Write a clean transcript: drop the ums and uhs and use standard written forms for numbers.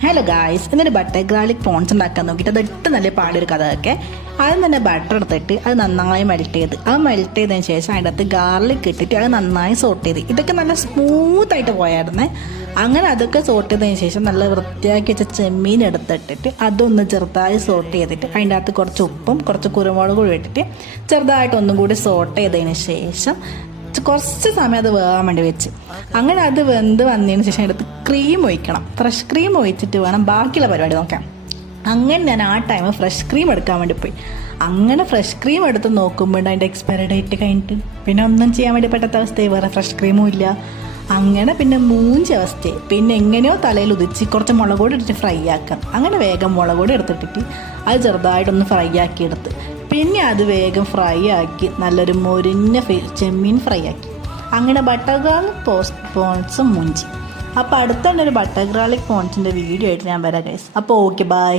Hello guys, ഇന്നൊരു butter garlic prawns ഉണ്ടാക്കാൻ നോക്കിയിട്ട് അത് ഇട്ട് നല്ല പാടൊരു കഥയൊക്കെ. ആദ്യം തന്നെ ബട്ടർ എടുത്തിട്ട് അത് നന്നായി മെൽറ്റ് ചെയ്തതിന് ശേഷം അതിൻ്റെ അകത്ത് ഗാർലിക് ഇട്ടിട്ട് അത് നന്നായി സോട്ട് ചെയ്ത്. ഇതൊക്കെ നല്ല സ്മൂത്തായിട്ട് പോയായിരുന്നേ. അങ്ങനെ അതൊക്കെ സോട്ട് ചെയ്തതിന് ശേഷം നല്ല വൃത്തിയാക്കി വെച്ച ചെമ്മീൻ എടുത്തിട്ടിട്ട് അതൊന്ന് ചെറുതായി സോട്ട് ചെയ്തിട്ട് അതിൻ്റെ അകത്ത് കുറച്ച് ഉപ്പും കുറച്ച് കുരുമുളകും ഇട്ടിട്ട് ചെറുതായിട്ട് ഒന്നും കൂടി സോട്ട് ചെയ്തതിന് ശേഷം കുറച്ച് സമയം അത് വേകാൻ വേണ്ടി വെച്ച്. അങ്ങനെ അത് വെന്ത് വന്നതിന് ശേഷം എടുത്ത് ക്രീം ഒഴിക്കണം. ഫ്രഷ് ക്രീം ഒഴിച്ചിട്ട് വേണം ബാക്കിയുള്ള പരിപാടി നോക്കാം. അങ്ങനെ ഞാൻ ആ ടൈം ഫ്രഷ് ക്രീം എടുക്കാൻ വേണ്ടി പോയി. അങ്ങനെ ഫ്രഷ് ക്രീം എടുത്ത് നോക്കുമ്പോൾ അതിൻ്റെ എക്സ്പയറി ഡേറ്റ് കഴിഞ്ഞിട്ട് പിന്നെ ഒന്നും ചെയ്യാൻ വേണ്ടി പറ്റാത്ത അവസ്ഥയായി. വേറെ ഫ്രഷ് ക്രീമും ഇല്ല. അങ്ങനെ പിന്നെ മൂഞ്ചി അവസ്ഥയായി. പിന്നെ എങ്ങനെയോ തലയിൽ ഉദിച്ച് കുറച്ച് മുളക് പൊടി ഇട്ടിട്ട് ഫ്രൈ ആക്കാം. അങ്ങനെ വേഗം മുളക് പൊടി എടുത്തിട്ടിട്ട് അത് ചെറുതായിട്ടൊന്ന് ഫ്രൈ ആക്കി എടുത്ത് പിന്നെ അത് വേഗം ഫ്രൈ ആക്കി നല്ലൊരു മൊരിഞ്ഞ ചെമ്മീൻ ഫ്രൈ ആക്കി. അങ്ങനെ ബട്ടർ ഗാർലിക് പ്രോൺസും മുഞ്ചി. അപ്പോൾ അടുത്ത തന്നെ ഒരു ബട്ടർ ഗാർലിക് പ്രോൺസിൻ്റെ വീഡിയോ ആയിട്ട് ഞാൻ വരാം ഗൈസ്. അപ്പോൾ ഓക്കെ, ബൈ.